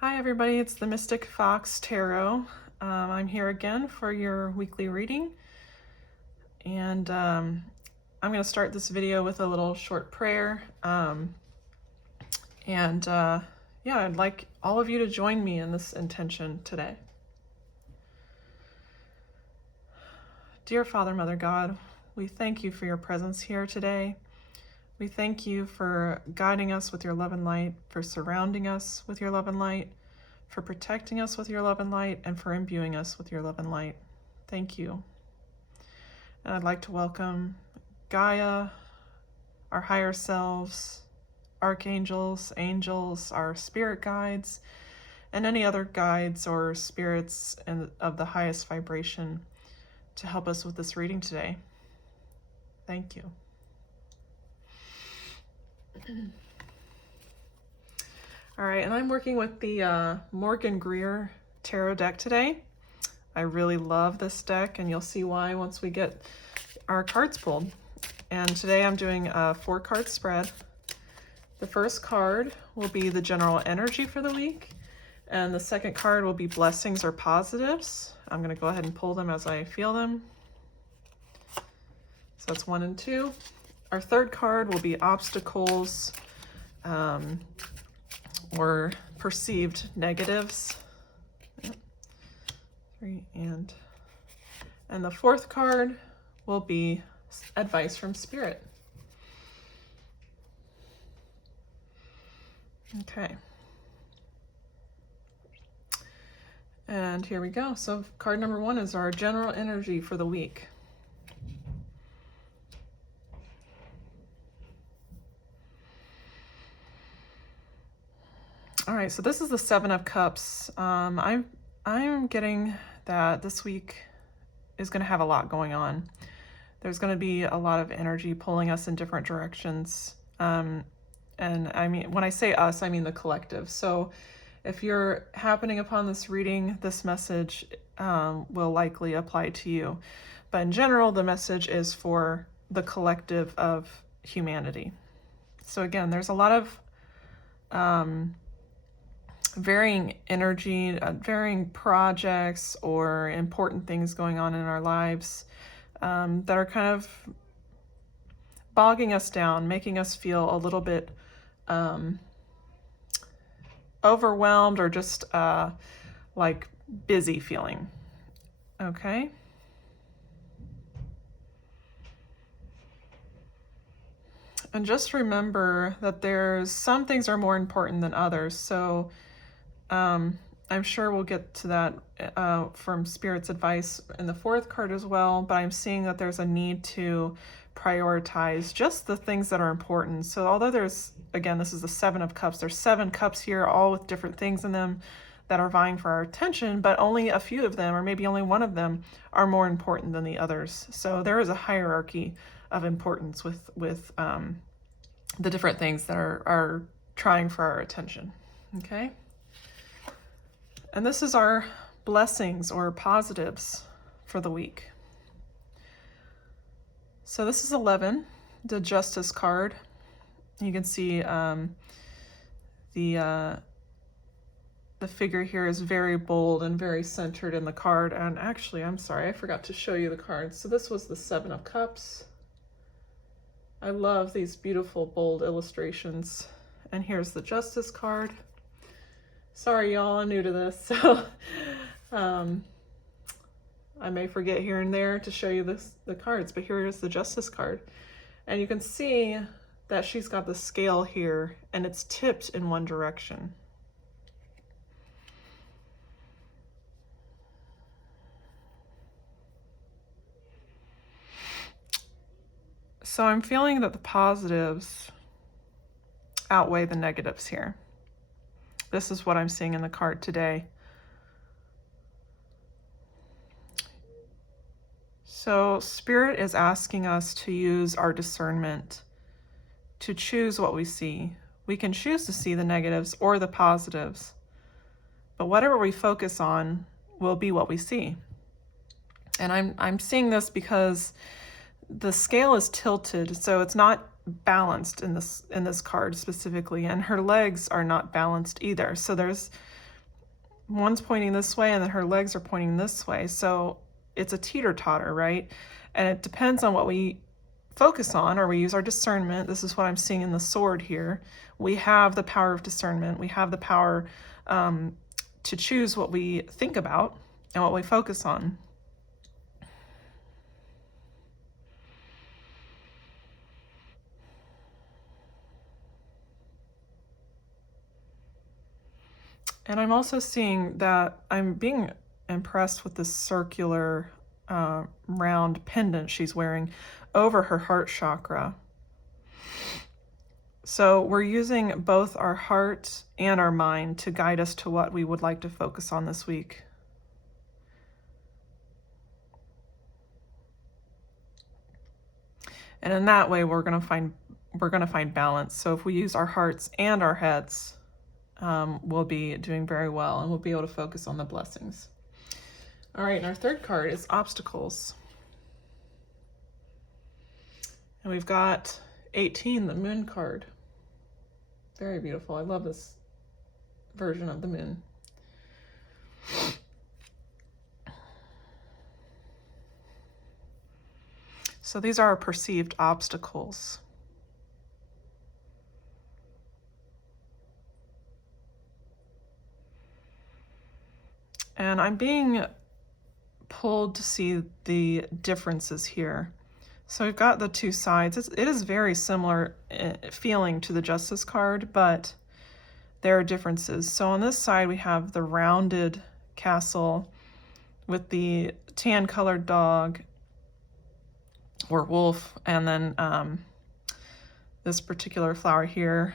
Hi everybody, it's the Mystic Fox Tarot. I'm here again for your weekly reading, and I'm going to start this video with a little short prayer. I'd like all of you to join me in this intention today. Dear Father, Mother God, we thank you for your presence here today. We thank you for guiding us with your love and light, for surrounding us with your love and light, for protecting us with your love and light, and for imbuing us with your love and light. Thank you. And I'd like to welcome Gaia, our higher selves, archangels, angels, our spirit guides, and any other guides or spirits of the highest vibration to help us with this reading today. Thank you. All right, and I'm working with the Morgan Greer Tarot deck today. I really love this deck, and you'll see why once we get our cards pulled. And today I'm doing a 4-card spread. The first card will be the general energy for the week, and the second card will be blessings or positives. I'm going to go ahead and pull them as I feel them. So that's 1 and 2. Our third card will be obstacles or perceived negatives. Yep. 3 and the fourth card will be advice from Spirit. Okay. And here we go. So card number 1 is our general energy for the week. All right, so this is the 7 of Cups. I'm getting that this week is going to have a lot going on. There's going to be a lot of energy pulling us in different directions. And I mean, when I say us, I mean the collective. So if you're happening upon this reading, this message will likely apply to you. But in general, the message is for the collective of humanity. So again, there's a lot of varying energy, varying projects or important things going on in our lives that are kind of bogging us down, making us feel a little bit overwhelmed or just like busy feeling. Okay. And just remember that there's some things are more important than others. So I'm sure we'll get to that from Spirit's advice in the 4th card as well, but I'm seeing that there's a need to prioritize just the things that are important. So although there's, again, this is the 7 of Cups, there's 7 cups here, all with different things in them that are vying for our attention, but only a few of them, or maybe only one of them, are more important than the others. So there is a hierarchy of importance with the different things that are trying for our attention. Okay? And this is our blessings or positives for the week. So this is 11, the Justice card. You can see the figure here is very bold and very centered in the card. And actually, I'm sorry, I forgot to show you the cards. So this was the 7 of Cups. I love these beautiful, bold illustrations. And here's the Justice card. Sorry, y'all, I'm new to this, so I may forget here and there to show you the cards, but here is the Justice card. And you can see that she's got the scale here, and it's tipped in one direction. So I'm feeling that the positives outweigh the negatives here. This is what I'm seeing in the card today. So Spirit is asking us to use our discernment to choose what we see. We can choose to see the negatives or the positives, but whatever we focus on will be what we see. And I'm seeing this because the scale is tilted, so it's not balanced in this card specifically, and her legs are not balanced either. So there's one's pointing this way and then her legs are pointing this way. So it's a teeter-totter, right? And it depends on what we focus on, or we use our discernment. This is what I'm seeing in the sword here. We have the power of discernment. We have the power to choose what we think about and what we focus on. And I'm also seeing that I'm being impressed with this circular round pendant she's wearing over her heart chakra. So we're using both our heart and our mind to guide us to what we would like to focus on this week. And in that way, we're going to find balance. So if we use our hearts and our heads, we'll be doing very well, and we'll be able to focus on the blessings. All right, and our third card is obstacles. And we've got 18, the moon card. Very beautiful. I love this version of the moon. So these are our perceived obstacles. And I'm being pulled to see the differences here. So we've got the two sides. It is very similar feeling to the Justice card, but there are differences. So on this side, we have the rounded castle with the tan-colored dog or wolf, and then this particular flower here.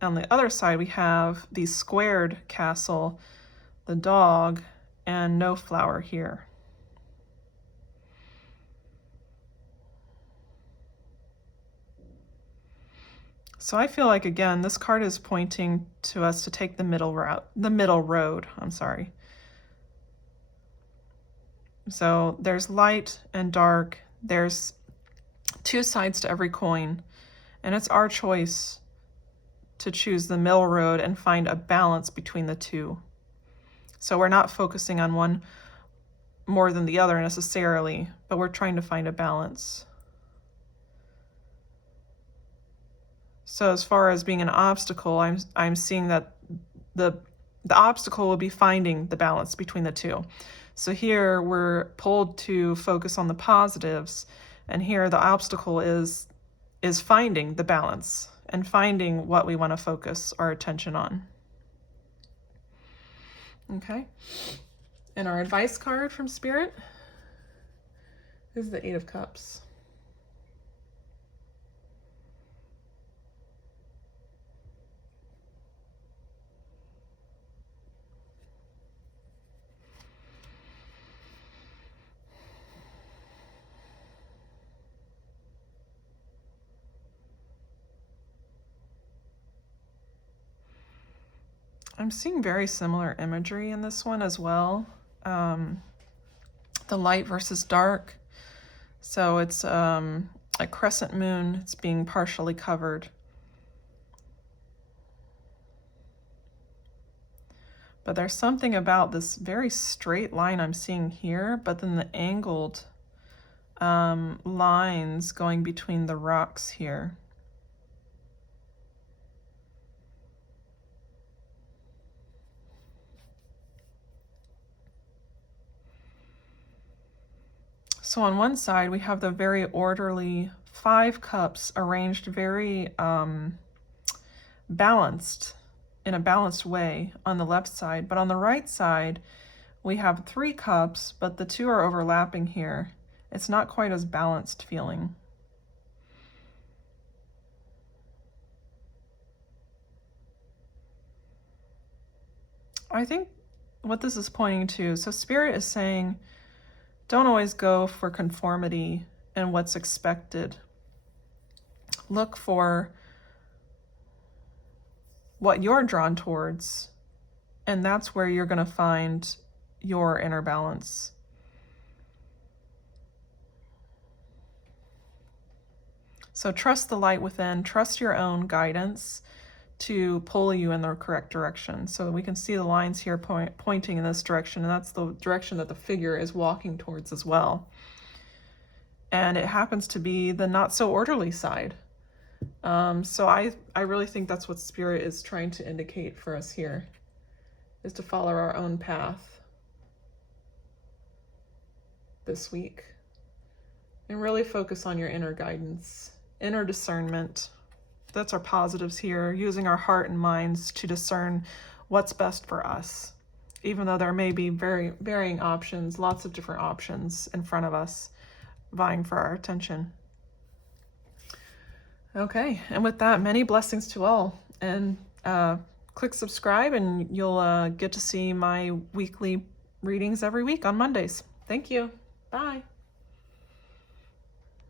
On the other side, we have the squared castle, the dog, and no flower here. So I feel like, again, this card is pointing to us to take the middle road. So there's light and dark. There's two sides to every coin, and it's our choice to choose the middle road and find a balance between the two. So we're not focusing on one more than the other necessarily, but we're trying to find a balance. So as far as being an obstacle, I'm seeing that the obstacle will be finding the balance between the two. So here we're pulled to focus on the positives, and here the obstacle is finding the balance and finding what we want to focus our attention on. Okay. And our advice card from Spirit is the Eight of Cups. I'm seeing very similar imagery in this one as well. The light versus dark. So it's a crescent moon. It's being partially covered. But there's something about this very straight line I'm seeing here, but then the angled lines going between the rocks here. So on one side, we have the very orderly 5 cups arranged very balanced, in a balanced way on the left side. But on the right side, we have 3 cups, but the 2 are overlapping here. It's not quite as balanced feeling. I think what this is pointing to, so Spirit is saying, don't always go for conformity and what's expected. Look for what you're drawn towards, and that's where you're going to find your inner balance. So trust the light within, trust your own guidance, to pull you in the correct direction. So we can see the lines here pointing in this direction, and that's the direction that the figure is walking towards as well. And it happens to be the not so orderly side. So I really think that's what Spirit is trying to indicate for us here, is to follow our own path this week and really focus on your inner guidance, inner discernment. That's our positives here, using our heart and minds to discern what's best for us, even though there may be very varying options, lots of different options in front of us vying for our attention. Okay, and with that, many blessings to all, and click subscribe and you'll get to see my weekly readings every week on Mondays. Thank you. Bye.